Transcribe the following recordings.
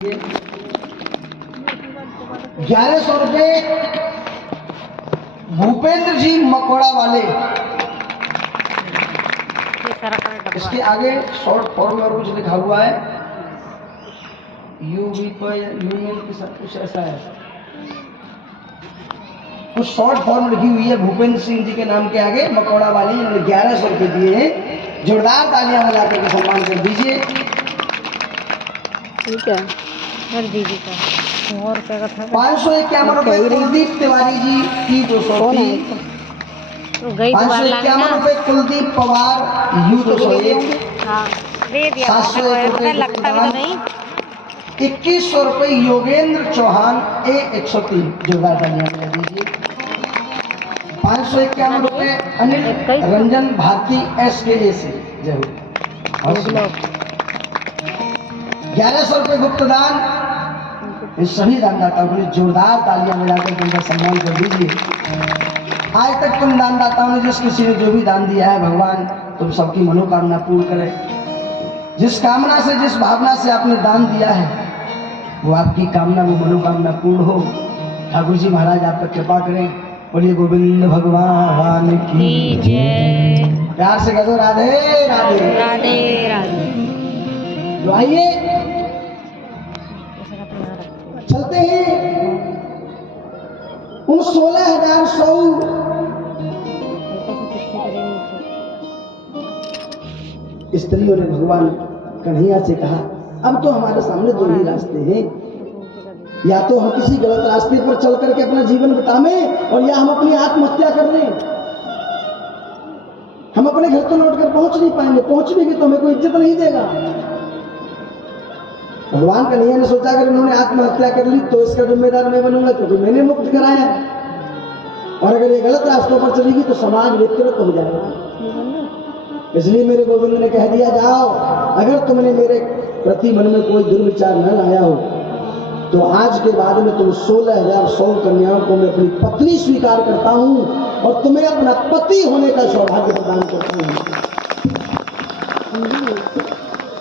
1100 भूपेंद्र जी मकोड़ा वाले। इसके आगे शॉर्ट फॉर्म में और कुछ लिखा हुआ है, यूवी पर यूनियन के सब कुछ ऐसा है, कुछ शॉर्ट फॉर्म लिखी हुई है भूपेंद्र सिंह जी के नाम के आगे मकोड़ा वाली। इन्होंने 1100 रुपये दिए हैं। जोरदार तालियां बजा करके सम्मान कर दीजिए। ठीक है कर दीजिए का 551 रुपये कुलदीप तिवारी जी की 200 की। 551 रुपये कुलदीप पवार यू 201। 701 रुपये 2100 रुपये योगेंद्र चौहान ए 103। जोरदार तालियां बजा दीजिए। 551 रुपये अनिल रंजन भारती एस के ए से। जय हो। 1100 रुपये गुप्तदान। इस सभी दानदाताओं के लिए जोरदार तालियां बजाकर उनका सम्मान कर दीजिए। आज तक तुम दानदाताओं ने जिस किसी ने जो भी दान दिया है, भगवान तुम सबकी मनोकामना पूर्ण करे। जिस कामना से, जिस भावना से आपने दान दिया है, वो आपकी कामना, वो मनोकामना पूर्ण हो। ठाकुर जी महाराज आप पर कृपा करें। बोलिए गोविंद भगवान की जय। प्यार से कह दो राधे राधे राधे राधे। तो आइए चलते हैं उन 16,100 स्त्रियों ने भगवान कन्हैया से कहा, अब तो हमारे सामने दो ही रास्ते हैं, या तो हम किसी गलत रास्ते पर चल करके अपना जीवन बिताएं, और या हम अपनी आत्महत्या कर लें। हम अपने घर तो लौटकर पहुंच नहीं पाएंगे, पहुंच भी तो हमें कोई इज्जत नहीं देगा। भगवान कन्हैया ने सोचा अगर इन्होंने आत्महत्या कर ली तो इसका जिम्मेदार मैं बनूंगा, क्योंकि मैंने मुक्त कराया है, और अगर ये गलत रास्तों पर चलेगी तो समाज विकृत हो जाएगा। इसलिए मेरे गोविंद ने कह दिया, जाओ, अगर तुमने मेरे प्रति मन में कोई दुर्विचार न लाया हो तो आज के बाद में तुम 16,100 कन्याओं को मैं अपनी पत्नी स्वीकार करता हूं और तुम्हें अपना पति होने का सौभाग्य प्रदान करता हूं।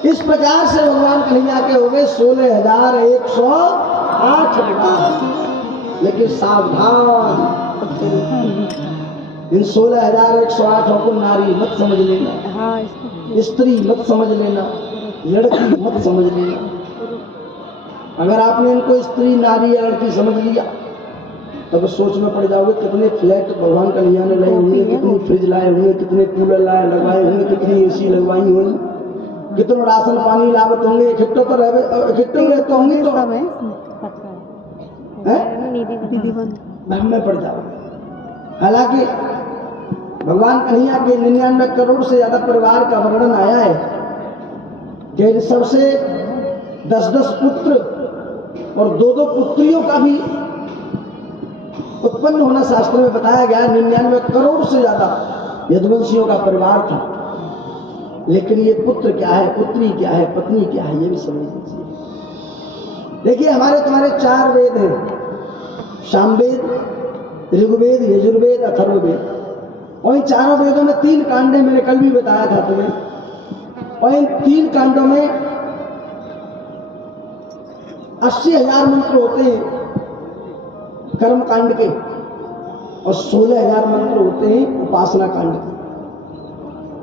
इस प्रकार से भगवान कन्हैया के हो गए 16,108। लेकिन सावधान, इन 16,108 को नारी मत समझ लेना, स्त्री मत समझ लेना, लड़की मत समझ लेना। अगर आपने इनको स्त्री, नारी या लड़की समझ लिया तब सोच में पड़ जाओगे कितने फ्लैट भगवान कन्हैया ने लाए होंगे, कितनी फ्रिज लाए होंगे, कितने कूलर लाए लगवाए होंगे, कितनी एसी लगवाई होंगी, कितना राशन पानी लाभत होंगे। इकट्ठे तो रहते होंगे तो भ्रम में पड़ जाओगे। हालांकि भगवान कन्हैया के 99 करोड़ से ज्यादा परिवार का वर्णन आया है कि सबसे 10-10 पुत्र और 2-2 पुत्रियों का भी उत्पन्न होना शास्त्र में बताया गया। 99 करोड़ से ज्यादा यदुवंशियों का परिवार था। लेकिन ये पुत्र क्या है, पुत्री क्या है, पत्नी क्या है, ये भी समझ लीजिए। देखिए हमारे तुम्हारे 4 वेद हैं, सामवेद, ऋग्वेद, यजुर्वेद, अथर्ववेद। और इन चारों वेदों में 3 कांडे मैंने कल भी बताया था तुम्हें, और इन 3 कांडों में 80,000 मंत्र होते हैं कर्म कांड के, और 16,000 मंत्र होते हैं उपासना कांड के।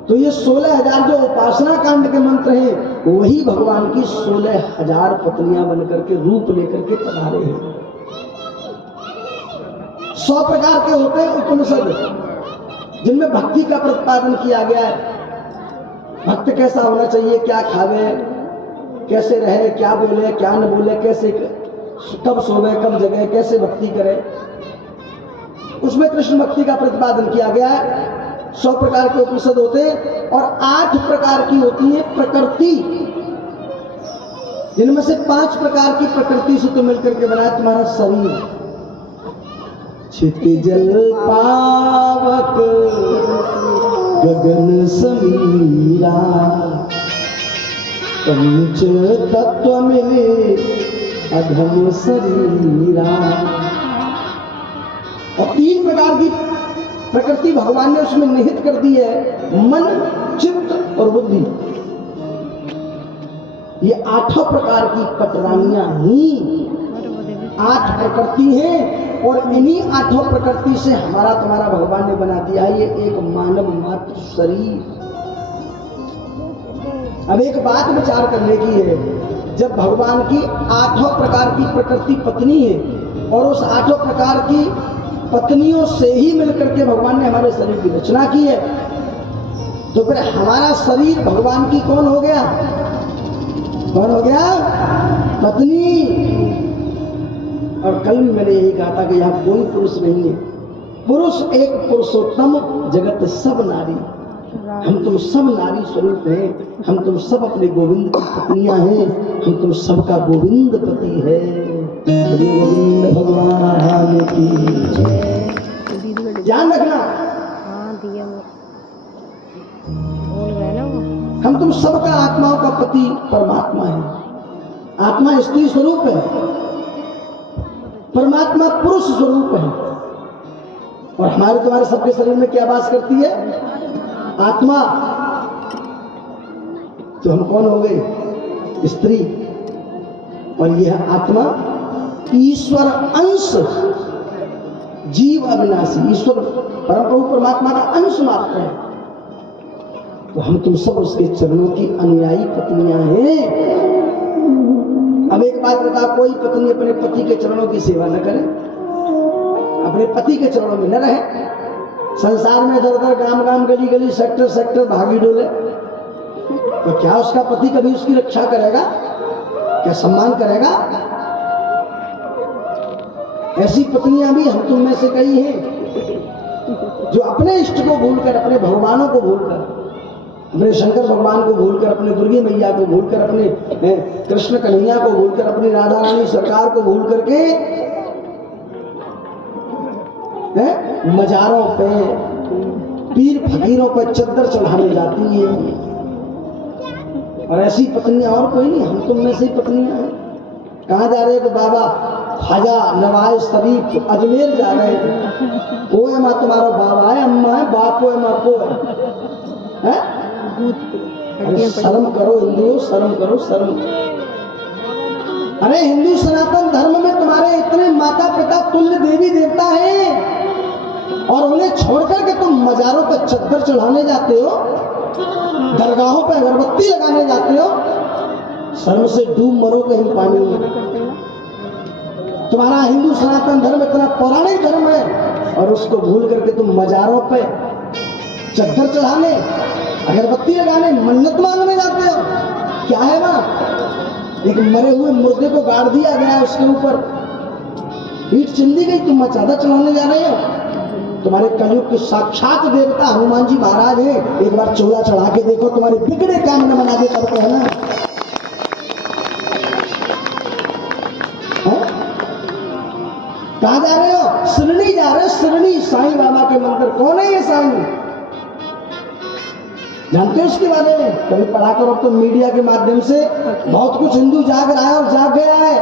तो ये 16,000 जो उपासना कांड के मंत्र हैं, वही भगवान की 16,000 पत्नियां बनकर के रूप लेकर के पधारे हैं। 100 प्रकार के होते हैं उपनिषद, जिनमें भक्ति का प्रतिपादन किया गया है। भक्त कैसा होना चाहिए, क्या खावे, कैसे रहे, क्या बोले, क्या न बोले, कैसे, कब सोवे, कब जगे, कैसे भक्ति करे, उसमें कृष्ण भक्ति का प्रतिपादन किया गया है। 100 प्रकार के उपनिषद होते हैं, और 8 प्रकार की होती है प्रकृति, जिनमें से 5 प्रकार की प्रकृति से तो मिलकर के बनाया तुम्हारा शरीर। क्षितिजल पावक गगन समीरा, पंच तत्व मिले अधम शरीरा। और 3 प्रकार की प्रकृति भगवान ने उसमें निहित कर दी है, मन, चित्त और बुद्धि। ये 8 प्रकार की पटरानियां ही 8 प्रकृति हैं, और इन्हीं 8 प्रकृति से हमारा तुम्हारा भगवान ने बना दिया है ये एक मानव मात्र शरीर। अब एक बात विचार करने की है, जब भगवान की 8 प्रकार की प्रकृति पत्नी है और उस 8 प्रकार की पत्नियों से ही मिलकर के भगवान ने हमारे शरीर की रचना की है, तो फिर हमारा शरीर भगवान की कौन हो गया? कौन हो गया? पत्नी। और कल भी मैंने यही कहा था कि यहाँ कोई पुरुष नहीं है, पुरुष एक पुरुषोत्तम, जगत सब नारी। हम तुम सब नारी स्वरूप हैं, हम तुम सब अपने गोविंद की पत्नियां हैं, हम तुम सबका गोविंद पति है। गोविंद भगवान की जय। ध्यान रखना, हाँ दिया बोल गए ना वो। हम तुम सबका आत्माओं का पति परमात्मा है। आत्मा स्त्री स्वरूप है, परमात्मा पुरुष स्वरूप है। और हमारे तुम्हारे सबके शरीर में क्या वास करती है? आत्मा। तो हम कौन हो गए? स्त्री। और यह आत्मा ईश्वर अंश, जीव अविनाशी, ईश्वर परम प्रभु परमात्मा का अंश मात्र है। तो हम तुम सब उसके चरणों की अनुयायी पत्नियां हैं। अब एक बात बता, कोई पत्नी अपने पति के चरणों की सेवा न करे, अपने पति के चरणों में न रहे, संसार में इधर उधर गांव गांव गली गली सेक्टर सेक्टर भागी डोले, तो क्या उसका पति कभी उसकी रक्षा करेगा? क्या सम्मान करेगा? ऐसी पत्नियां भी हम तुम में से कई हैं जो अपने इष्ट को भूलकर, अपने भगवानों को भूलकर, अपने शंकर भगवान को भूलकर, अपने दुर्गी मैया को भूलकर, अपने कृष्ण कन्हैया को भूलकर, अपनी राधा रानी सरकार को भूल करके मजारों पे, पीर फकीरों पर चद्दर चढ़ाने जाती है। और ऐसी पत्नियां और कोई नहीं, हम तुम में से ही पत्नियां हैं। कहाँ जा रहे थे? बाबा ख्वाजा नवाज शरीफ अजमेर जा रहे थे। को है माँ तुम्हारा बाबा है, अम्मा है, बाप है, माँ को है? अरे शर्म करो हिंदुओं, शर्म करो, शर्म। अरे हिंदू सनातन धर्म में तुम्हारे इतने माता पिता तुल्य देवी देवता हैं, और उन्हें छोड़कर के तुम मजारों पर चद्दर चढ़ाने जाते हो, दरगाहों पर अगरबत्ती लगाने जाते हो। शर्म से डूब मरो कहीं पानी में। तुम्हारा हिंदू सनातन धर्म इतना पौराणिक धर्म है, और उसको भूल करके तुम मजारों पे चद्दर चढ़ाने, अगरबत्ती लगाने, मन्नत मांगने जाते हो। क्या है वहां? एक मरे हुए मुर्दे को गाड़ दिया गया, उसके ऊपर ईंट चिंदी गई, तुम मचादा चढ़ाने जा रहे हो। तुम्हारे कलयुग के साक्षात देवता हनुमान जी महाराज हैं, एक बार चोला चढ़ा के देखो, तुम्हारे बिगड़े काम न बना दे करते है ना। कहाँ जा रहे हो? शिरडी जा रहे हो, शिरडी साईं बाबा के मंदिर। कौन है ये साईं? जानते हो उसके बारे में? कभी पढ़ा करो तो मीडिया के माध्यम से बहुत कुछ हिंदू जाग रहा है और जाग गया है।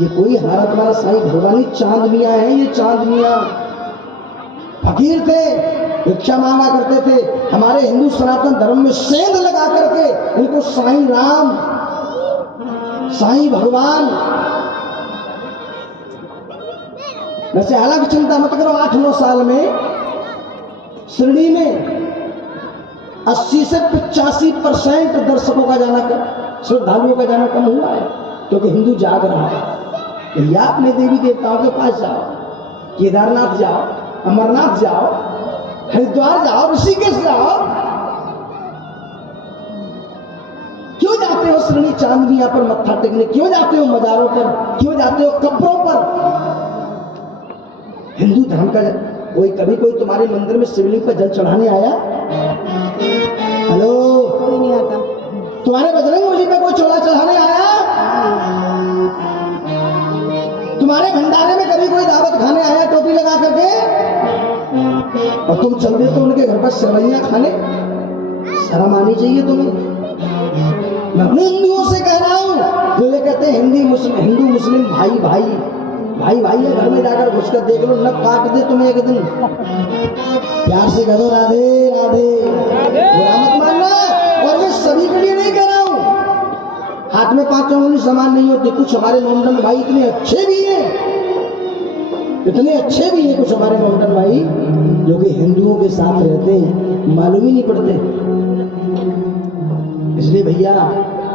ये कोई हमारा तुम्हारा साईं भगवानी चांद मियां है। ये चांद मियां फकीर थे, भिक्षा मांगा करते थे। हमारे हिंदू सनातन धर्म में सेंध लगा करके इनको साईं राम, साईं भगवान। वैसे हालांकि चिंता मत करो, 8-9 साल में शिरडी में 80 से 85% दर्शकों का जाना, श्रद्धालुओं का जाना कम हुआ है, क्योंकि हिंदू जाग रहा है। या अपने देवी देवताओं के पास जाओ, केदारनाथ जाओ, अमरनाथ जाओ, हरिद्वार जाओ, ऋषिकेश जाओ। क्यों जाते हो शिरडी चांद मियां पर मत्था टेकने? क्यों जाते हो मजारों पर? क्यों जाते हो कब्रों पर? हिंदू धर्म का कभी कोई तुम्हारे मंदिर में शिवलिंग पर जल चढ़ाने आया? हेलो, कोई नहीं आता। तुम्हारे बजरंग बली पे कोई चोला चढ़ाने आया? तुम्हारे भंडारे में कभी कोई दावत खाने आया टोपी लगा करके? और तुम चल रहे तो उनके घर पर सेवैयां खाने? शर्म आनी चाहिए तुम्हें। मैं अपने हिंदुओं से कह रहा हूं, जो ये कहते हैं हिंदू मुस्लिम भाई भाई भाई भाई है, घर में जाकर घुसकर देख लो, नक काट दे तुम्हें एक दिन। प्यार से कह दो राधे राधे, बुरा मत मानना। और वे सभी के लिए नहीं कह रहा हूं, हाथ में 5 उंगली समान नहीं होती। कुछ हमारे मोहम्मदन भाई इतने अच्छे भी हैं, इतने अच्छे भी हैं कुछ हमारे मोहम्मदन भाई जो कि हिंदुओं के साथ रहते हैं, मालूम ही नहीं पड़ते। इसलिए भैया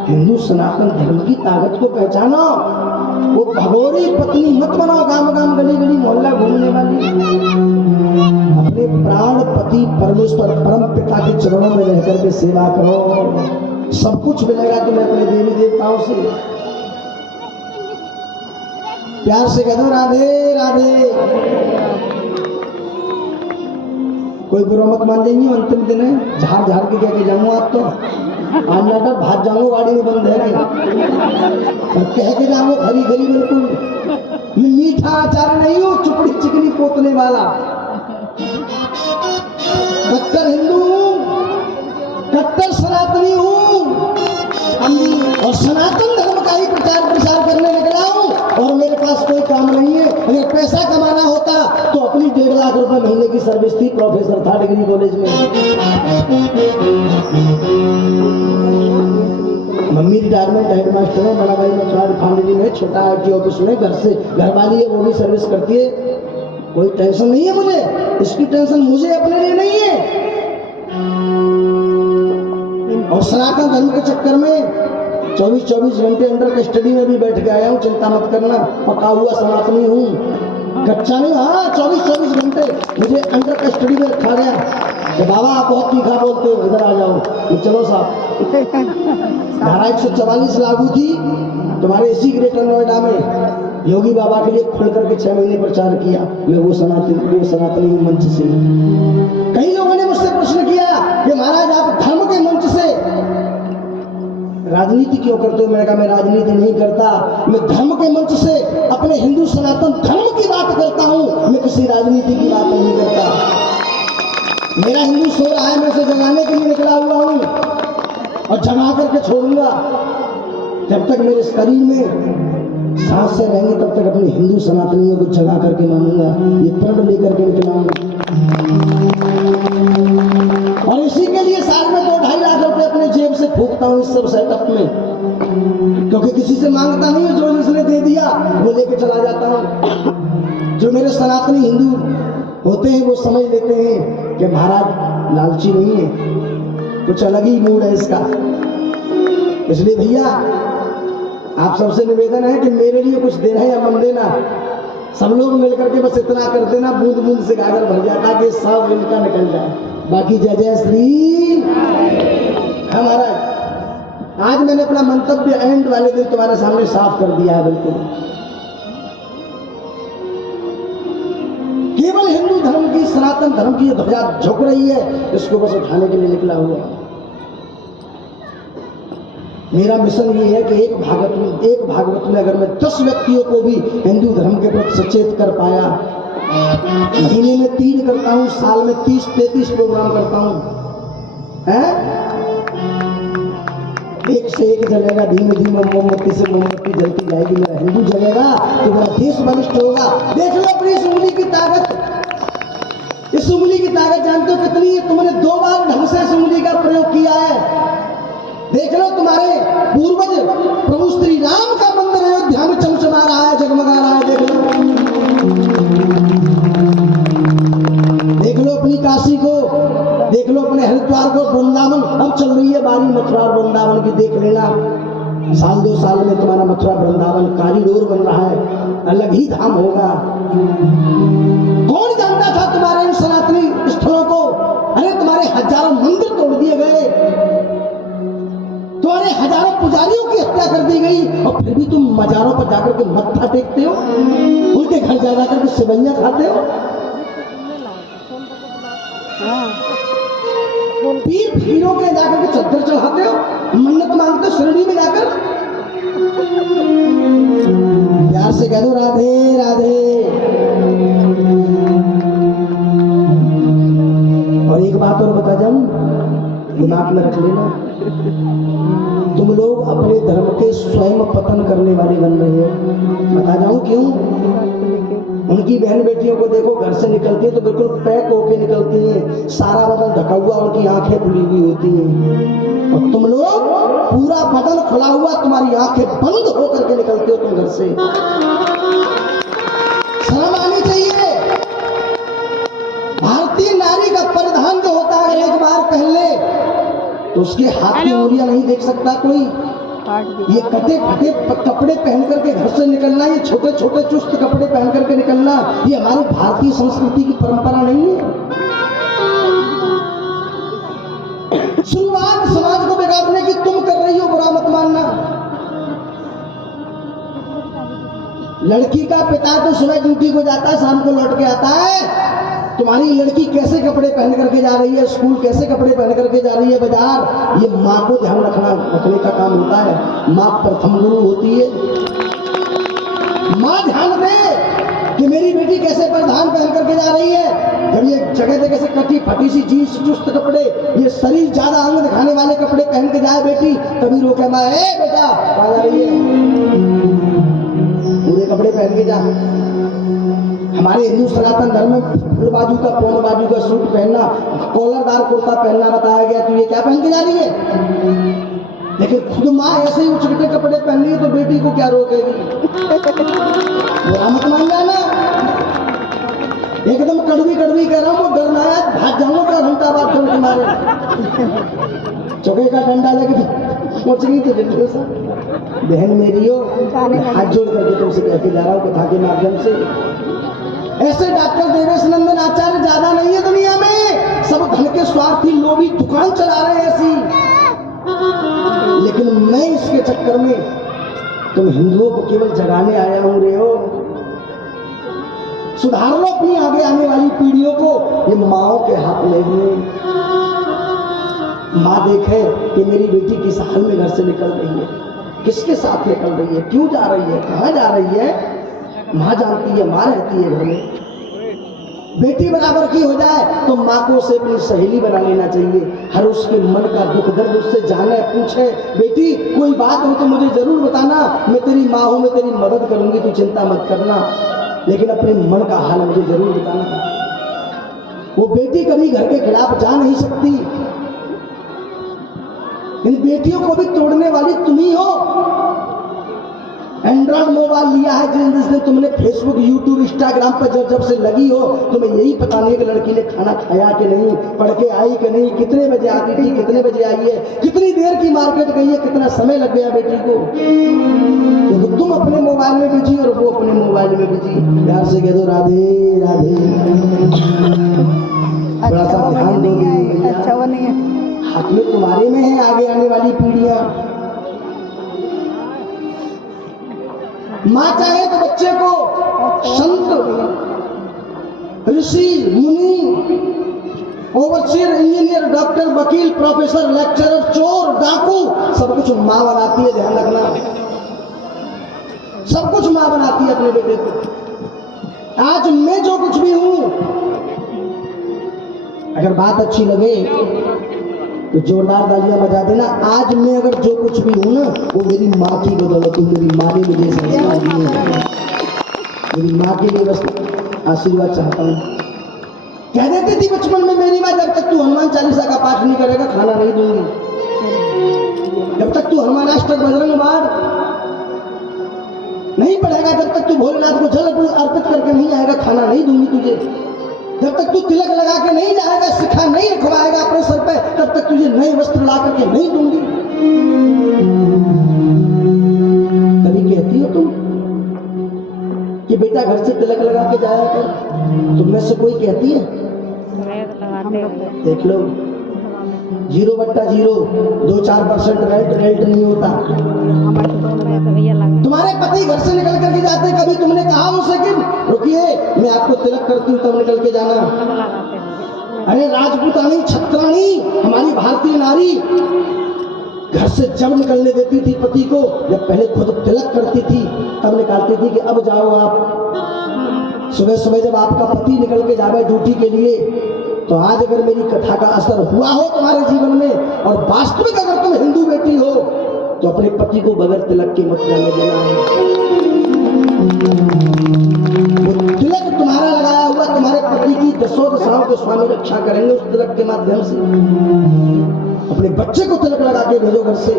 हिंदू सनातन धर्म की ताकत को पहचानो। वो भगोरी पत्नी मत बनाओ, गांव गांव गली गली मोहल्ला घूमने वाली। अपने प्राण पति परमेश्वर परम पिता के चरणों में रहकर के सेवा करो, सब कुछ मिलेगा तुम्हें अपने देवी देवताओं से। प्यार से कह दो राधे राधे। कोई बुरा मत मान जाएंगे, अंतिम दिन है, झाड़ झाड़ के क्या जाऊंगा आप तो आज नाटक भाग जाऊंगा, गाड़ी में बंद है और कह के जाऊंगा खरी खरी बिल्कुल। मैं मीठा आचार नहीं हूँ, चुपड़ी चिकनी पोतने वाला। कट्टर हिंदू हूँ, कट्टर सनातनी हूँ और सनातन धर्म का ही प्रचार प्रसार करने निकला हूँ। और मेरे पास कोई काम नहीं है। अगर पैसा कमाना होता तो अपनी 1.5 लाख रुपए महीने की सर्विस थी, प्रोफेसर था डिग्री कॉलेज में। मम्मी रिटायरमेंट हेडमास्टर है, बड़ा भाई मछुआर रिफाइनरी में, छोटा आईटी ऑफिस में, घर से घरवाली है वो भी सर्विस करती है। कोई टेंशन नहीं है मुझे, इसकी टेंशन मुझे अपने लिए नहीं है। और सनातन धर्म के चक्कर में 24 घंटे अंडर कस्टडी में भी बैठ के आया हूँ, चिंता मत करना। पका हुआ सनातनी हूँ, कच्चा नहीं। हाँ 24 घंटे मुझे अंडर कस्टडी में रखा गया कि बाबा आप बहुत तीखा बोलते हो, इधर आ जाओ। चलो साहब, धारा 144 लागू थी तुम्हारे इसी ग्रेटर नोएडा में। योगी बाबा के लिए खुल करके 6 महीने प्रचार किया मैं, वो सनातनी मंच से। कई लोगों ने मुझसे प्रश्न किया कि महाराज आप धर्म के मंच से राजनीति क्यों करते हो? मैंने कहा मैं राजनीति नहीं करता, मैं धर्म के मंच से अपने हिंदू सनातन धर्म की बात करता हूं, मैं किसी राजनीति की बात नहीं करता। मेरा हिंदू सो रहा है, मैं उसे जगाने के लिए निकला हुआ हूं और जगा करके छोड़ूंगा। जब तक मेरे शरीर में सांसें रहेंगी तब तक अपने हिंदू सनातनियों को जगा करके मानूंगा। ये प्रण लेकर के निकला हूं और इसी के लिए साल में 2-2.5 लाख रुपए अपने जेब से फूकता हूँ इस सब सेटअप में, क्योंकि किसी से मांगता नहीं है। जो जिसने दे दिया वो लेके चला जाता हूँ। जो मेरे सनातनी हिंदू होते हैं वो समझ लेते हैं कि महाराज लालची नहीं है, कुछ अलग ही मूड है इसका। इसलिए भैया आप सबसे निवेदन है कि मेरे लिए कुछ देना है या मन देना, सब लोग मिलकर के बस इतना कर देना, बूंद बूंद से गागर भर जाता कि सब इनका निकल जाए। बाकी जय जय श्री। हमारा आज मैंने अपना मंतव्य एंड वाले दिन तुम्हारे सामने साफ कर दिया है बिल्कुल। केवल हिंदू धर्म की, सनातन धर्म की ध्वजा झुक रही है, इसको बस उठाने के लिए निकला हुआ। मेरा मिशन ये है कि एक भागवत में अगर मैं 10 व्यक्तियों को भी हिंदू धर्म के प्रति सचेत कर पाया, महीने में 3 करता हूँ, साल में 30-33 प्रोग्राम करता हूँ, हैं? एक से एक जलेगा, धीमे धीमे मोमबत्ती से मोमबत्ती जलती जाएगी। मेरा हिंदू जलेगा तो मेरा देश बलिष्ठ होगा। देख लो अपनी इस उंगली की ताकत, इस उंगली की ताकत जानते हो कितनी है? तुमने 2 बार ढंग से इस उंगली का प्रयोग किया है। देख लो तुम्हारे पूर्वज प्रभु श्री राम का मंदिर अयोध्या में चमचमा रहा है, जगमगा रहा है। देख लो अपनी काशी को, देख लो अपने हरिद्वार को, वृंदावन। अब चल रही है बारी मथुरा और वृंदावन की, देख लेना। साल 2 साल में तुम्हारा मथुरा वृंदावन कॉरिडोर बन रहा है, अलग ही धाम होगा। कौन जानता था तुम्हारे इन सनातनी स्थलों को? अरे तुम्हारे हजारों मंदिर तोड़ दिए गए, तुम्हारे हजारों पुजारियों की हत्या कर दी गई, और फिर भी तुम मजारों पर जाकर के मत्था टेकते हो, उनके घर जा जाकर के सेवैयां खाते हो, पीर फकीरों के जाकर के चद्दर चढ़ाते हो, मन्नत मांगते हो शिरडी में जाकर। प्यार से कह दो राधे राधे। और एक बात और बता जाऊं, दिमाग में रख लेना, तुम लोग अपने अपने धर्म के स्वयं पतन करने वाली बन रही है। बता जाऊं क्यों? उनकी बहन बेटियों को देखो, घर से निकलती है तो बिल्कुल पैक होके निकलती हैं, सारा बदन ढका हुआ, उनकी आंखें खुली हुई होती हैं। और तुम लोग पूरा बदन खुला हुआ, तुम्हारी आंखें बंद होकर के निकलते हो तुम घर से। शर्म आनी चाहिए। भारतीय नारी का परिधान जो होता है, एक बार पहन ले तो उसके हाथ की उंगलियां नहीं देख सकता कोई। ये कटे फटे कपड़े पहन करके घर से निकलना, ये छोटे छोटे चुस्त कपड़े पहन करके निकलना, ये हमारी भारतीय संस्कृति की परंपरा नहीं है। शुरुआत समाज को बिगाड़ने की तुम कर रही हो, बुरा मत मानना। लड़की का पिता तो सुबह ड्यूटी को जाता है, शाम को लौट के आता है। तुम्हारी लड़की कैसे कपड़े पहन करके जा रही है स्कूल, कैसे कपड़े पहन करके जा रही है बाजार, ये माँ को ध्यान रखने का काम होता है। माँ प्रथम गुरु होती है। माँ ध्यान दे कि मेरी बेटी कैसे परिधान पहन करके जा रही है। जब ये जगह जगह से कटी फटी सी जीन्स चुस्त कपड़े, ये शरीर ज्यादा अंग दिखाने वाले कपड़े पहन के जाए बेटी, तभी रोके माँ, ए बेटा कहाँ जा रही है, पूरे कपड़े पहन के जा। हमारे हिंदू सनातन धर्म में फुल बाजू का पौन बाजू का सूट पहनना, कॉलरदार कुर्ता पहनना बताया गया। तू ये क्या पहन के जा रही है? लेकिन खुद माँ ऐसे ही उछलते कपड़े पहन रही है तो बेटी को क्या रोकेगी? मत मान जाना। एकदम कड़वी कड़वी कह रहा हूँ, डरना है, भाग जाऊंगा घंटा बाद फिर तुम्हारे चौके का डंडा लेके पहुंच गई तो जल्दी सा। बहन मेरी हो, हाथ जोड़ करके तुमसे कह के जा रहा हूँ कथा के माध्यम से, ऐसे डॉक्टर देवेश नंदन आचार्य ज्यादा नहीं है दुनिया में। सब धन के स्वार्थी लोभी दुकान चला रहे हैं ऐसी। लेकिन मैं इसके चक्कर में तुम हिंदुओं को केवल जगाने आया हूं रे हो। सुधार लो अपनी आगे आने वाली पीढ़ियों को। ये माओ के हाथ में है। माँ देखे कि मेरी बेटी किस हाल में घर से निकल रही है, किसके साथ निकल रही है, क्यों जा रही है, कहाँ जा रही है, माँ जानती है। माँ रहती है घर में। बेटी बराबर की हो जाए तो माँ को उसे अपनी सहेली बना लेना चाहिए। हर उसके मन का दुख दर्द उससे जाने, पूछे, बेटी कोई बात हो तो मुझे जरूर बताना, मैं तेरी माँ हूं, मैं तेरी मदद करूंगी, तू चिंता मत करना, लेकिन अपने मन का हाल मुझे जरूर बताना। वो बेटी कभी घर के खिलाफ जा नहीं सकती। इन बेटियों को भी तोड़ने वाली तुम ही हो। एंड्रॉइड मोबाइल लिया है जिस दिन तुमने फेसबुक यूट्यूब इंस्टाग्राम पर जब से लगी हो, तुम्हें यही पता नहीं कि लड़की ने खाना खाया कि नहीं, पढ़ के आई कि नहीं, कितने बजे आती थी, कितने बजे आई है, कितनी देर की मार्केट गई है, कितना समय लग गया बेटी को। तो तुम अपने मोबाइल में बिजी और वो अपने मोबाइल में बिजी। प्यार से कह दो राधे राधे। बड़ा सा ध्यान दो, अच्छा वो नहीं है, हाथ में तुम्हारे में है आगे आने वाली पीढ़ियां। माँ चाहे तो बच्चे को संत, ऋषि, मुनि, ओवरसीयर, इंजीनियर, डॉक्टर, वकील, प्रोफेसर, लेक्चरर, चोर, डाकू, सब कुछ माँ बनाती है। ध्यान रखना, सब कुछ माँ बनाती है अपने बेटे को। आज मैं जो कुछ भी हूं, अगर बात अच्छी लगे तो जोरदार तालियां बजा देना। आज मैं अगर जो कुछ भी हूं ना, वो मेरी माँ की बदौलत है। मेरी माँ ने मुझे संस्कार दिए हैं। मेरी माँ के लिए बस आशीर्वाद चाहता हूँ। कह देती थी बचपन में मेरी माँ, जब तक तू हनुमान चालीसा का पाठ नहीं करेगा खाना नहीं दूंगी, जब तक तू हनुमान अष्टक बजरंग बाण नहीं पढ़ेगा, जब तक तू भोलेनाथ को जल अर्पित करके नहीं आएगा खाना नहीं दूंगी तुझे, जब तक तू तिलक लगा के नहीं जाएगा, शिखा नहीं रखवाएगा अपने सर पे, तब तक तुझे नए वस्त्र ला करके नहीं दूंगी। तभी कहती हो तुम कि बेटा घर से तिलक लगा के जाया कर, तुम में से कोई कहती है? देख लो, 0/0, 2-4% रेंट नहीं होता। तुम्हारे पति घर से निकल करके जाते, कभी तुमने कहा उनसे कि रुकिए मैं आपको तिलक करती हूँ तब निकल के जाना? अरे राजपूतानी छत्राणी हमारी भारतीय नारी घर से जब निकलने देती थी पति को, जब पहले खुद तिलक करती थी तब निकालती थी कि अब जाओ आप। सुबह सुबह जब आपका पति निकल के जावे ड्यूटी के लिए, तो आज अगर मेरी कथा का असर हुआ हो तुम्हारे जीवन में, और वास्तविक अगर तुम हिंदू बेटी हो, तो अपने पति को बगैर तिलक के मत जाने देना है। वो तिलक तुम्हारा लगाया हुआ तुम्हारे पति की दसों दशाओं के स्वामी रक्षा करेंगे उस तिलक के माध्यम से। अपने बच्चे को तिलक लगा के भेजो घर से।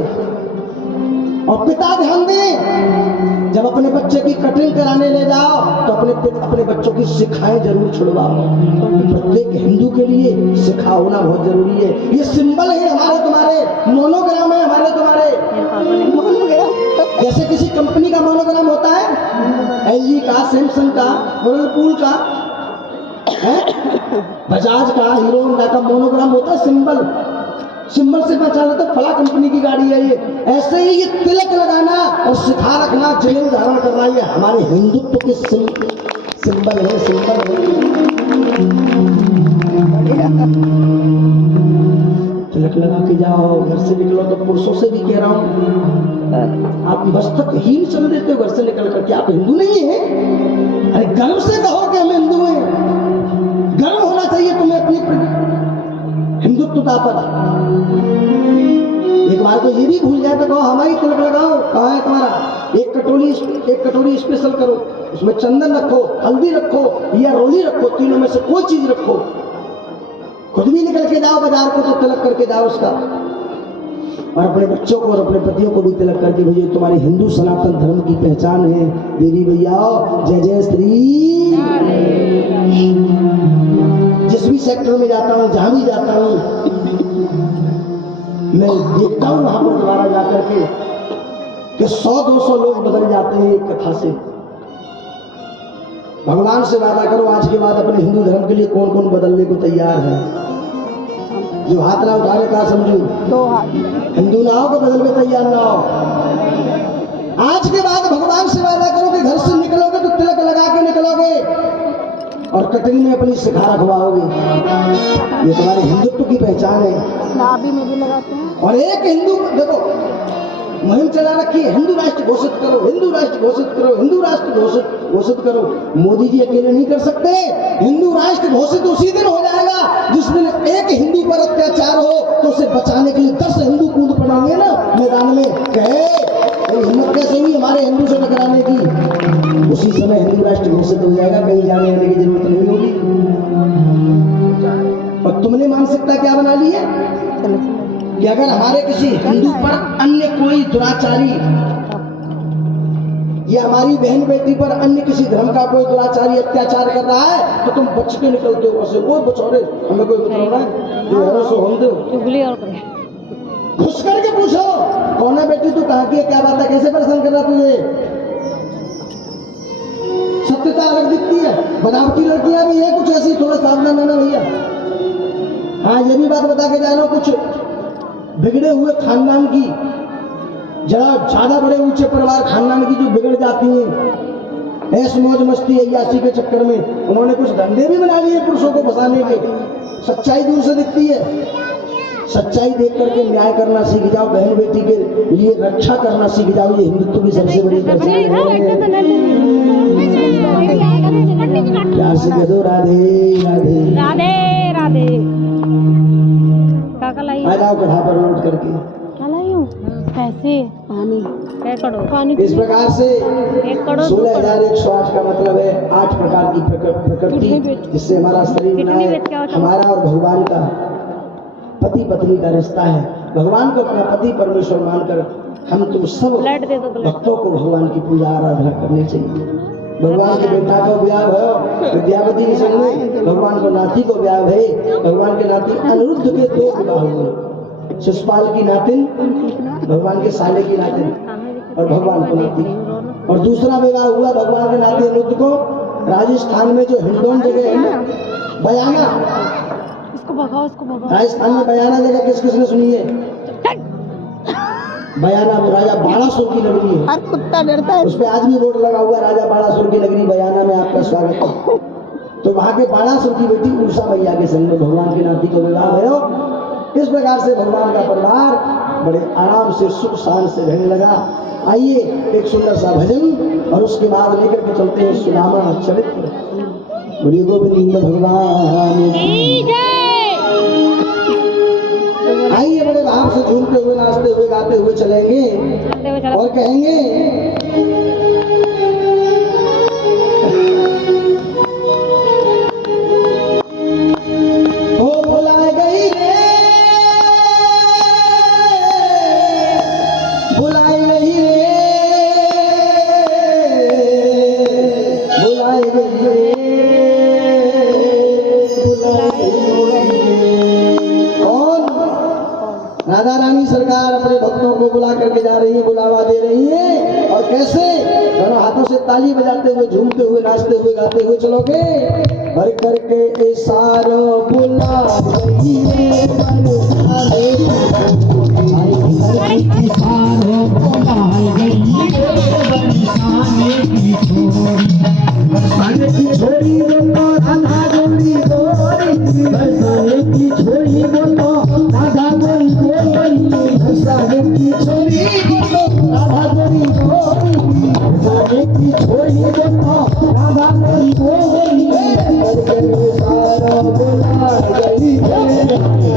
और पिता ध्यान दें, जब अपने बच्चे की कटिंग कराने ले जाओ तो अपने बच्चों की शिखाएं जरूर छुड़वाओ। प्रत्येक हिंदू के लिए शिखा होना बहुत जरूरी है। ये सिंबल है हमारे तुम्हारे, मोनोग्राम है हमारे तुम्हारे। जैसे किसी कंपनी का मोनोग्राम होता है, एलजी का, सैमसंग का, वर्लपूल का, बजाज का, हीरो होंडा का मोनोग्राम होता है, सिंबल। सिंबल से पहचान तो फला कंपनी की गाड़ी है ये। ऐसे ही ये तिलक लगाना और सिखा रखना, जनेऊ धारण करना, ये हमारे हिंदुत्व के सिंबल है, सिंबल है। तिलक लगा के जाओ, घर से निकलो तो पुरुषों से भी कह रहा हूँ, आप मस्तक ही चल देते हो घर से निकल करके, आप हिंदू नहीं है? अरे गर्व से कहो कि हम हिंदू हैं। गर्व होना चाहिए तुम्हें अपनी हिंदुत्वता पर। एक बार को ये भी भूल जाए तो कहो हमारी तिलक लगाओ, कहाँ है तुम्हारा? एक कटोरी स्पेशल करो, उसमें चंदन रखो, हल्दी रखो या रोली रखो, तीनों में से कोई चीज रखो। खुद भी निकल के जाओ बाजार को तो तिलक करके जाओ उसका। और अपने बच्चों को और अपने पतियों को भी तिलक करके भेजो। तुम्हारी हिंदू सनातन धर्म की पहचान है। देवी भैया जय जय श्री। जिस भी सेक्टर में जाता हूँ, जहां भी जाता हूँ, मैं देखता हूँ वहां पर दोबारा जाकर के कि 100-200 लोग बदल जाते हैं एक कथा से। भगवान से वादा करो आज के बाद अपने हिंदू धर्म के लिए कौन कौन बदलने को तैयार है। जो हाथ ना उठाने का समझू, हिंदू ना हो तो बदल में तैयार ना हो। आज के बाद भगवान से वादा करो कि घर से निकलोगे तो तिलक लगा के निकलोगे और कटरी में अपनी शिखा रखवाओगे। ये तुम्हारे हिंदुत्व की पहचान है। नाभि में भी लगाते हैं। और एक हिंदू देखो मुहिम चला रखी है, हिंदू राष्ट्र घोषित करो, हिंदू राष्ट्र घोषित करो, हिंदू राष्ट्र घोषित करो। मोदी जी अकेले नहीं कर सकते। हिंदू राष्ट्र घोषित उसी दिन हो जाएगा जिस दिन एक हिंदू पर अत्याचार हो तो उसे बचाने के लिए 10 हिंदू कूद पड़ेंगे ना मैदान में। कहे हिम्मत कैसे हुई हमारे हिंदू से टकराने की, उसी समय हिंदू राष्ट्र घोषित हो जाएगा, कहीं जाने आने की जरूरत नहीं होगी। और तुमने मानसिकता क्या बना ली है कि अगर हमारे किसी हिंदू पर अन्य कोई दुराचारी या हमारी बहन बेटी पर अन्य किसी धर्म का कोई दुराचारी अत्याचार कर रहा है तो तुम बच के निकलते हो। वैसे वो बचौरे हमें कोई बचाना है जो है सो हम दो चुगली और करे। घुस करके पूछो कौन है बेटी, तू कहाँ की है, क्या बात है, कैसे परेशान कर रहा तुझे? सत्यता अलग दिखती है। बनावटी लड़कियां भी है कुछ ऐसी, थोड़ा सावधान रहना भैया। हाँ ये भी बात बता के जानो, कुछ बिगड़े हुए खानदान की, जरा ज्यादा बड़े ऊंचे परिवार खानदान की जो बिगड़ जाती हैं ऐस मौज मस्ती अय्यासी के चक्कर में, उन्होंने कुछ धंधे भी बना लिए पुरुषों को फंसाने के। सच्चाई दूर से दिखती है। सच्चाई देख करके न्याय करना सीख जाओ, बहन बेटी के लिए रक्षा करना सीख जाओ। ये हिंदुत्व की सबसे बड़ी पहचान है। प्यार से कह दो राधे राधे राधे राधे। क्या लाई? आ जाओ कढ़ा पर लौट करके। क्या लाई हूँ? पैसे, पानी, पानी। इस प्रकार से 16,108 का मतलब है 8 प्रकार की प्रकृति जिससे हमारा शरीर बना है। हमारा और भगवान का पति पत्नी का रिश्ता है। भगवान को अपना पति परमेश्वर मानकर हम तुम सब भक्तों को भगवान की पूजा आराधना करनी चाहिए। भगवान के बेटा को ब्याह है विद्यापति के संग में, भगवान को नाती को ब्याह है। भगवान के नाती अनिरुद्ध के 2 विवाह हुए, शिशुपाल की नातिन, भगवान के साले की नातिन और भगवान को नाती। और दूसरा विवाह हुआ भगवान के नाती अनिरुद्ध को राजस्थान में जो हिंडौन जगह है ना, बयाना, राजस्थान में बयाना जगह किस किसने सुनी है? बयाना वो राजा बाणासुर की नगरी है। हर कुत्ता डरता है। उस पे आज भी बोर्ड लगा हुआ राजा बाणासुर की नगरी बयाना में आपका स्वागत है। तो वहां के बाणासुर की बेटी उषा मैया के संग में भगवान के नाती को विवाह भयो। इस प्रकार से भगवान का परिवार बड़े आराम से सुख शांति से रहने लगा। आइए एक सुंदर सा भजन और उसके बाद लेकर के चलते हैं सुदामा चरित्र। बोलिए गोविंद भगवान की जय। आइए बड़े भाव से झूमते हुए, नाचते हुए, गाते हुए चलेंगे चलते हुए चलो। और कहेंगे ओ बुलाए गई रे, बुलाए गई रे, बुलाए गई रे, बुलाए गई रे। कौन? राधा रानी सरकार अपने भक्तों को बुला करके जा रही है, बुलावा दे रही है। और कैसे? दोनों हाथों से ताली बजाते हुए, झूमते हुए, नाचते हुए, गाते हुए चलोगे। भर करके इशारो बुला रही है, बरसाने इशारो बुला रही है, बरसाने की छोरी बोलो राधा गोरी गोरी, बरसाने की छोरी बोलो राधा गोरी गोरी, बरसाने की छोरी बोलो राधा गोरी गोरी, बरसाने की छोरी बोलो राधा गोरी गोरी। करके सारा बुला गई है, करके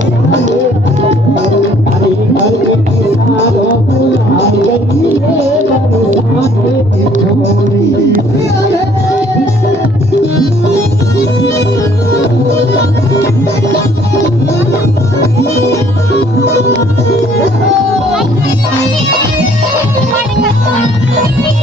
सारा बुला गई है, बरसाने की छोरी। Thank you.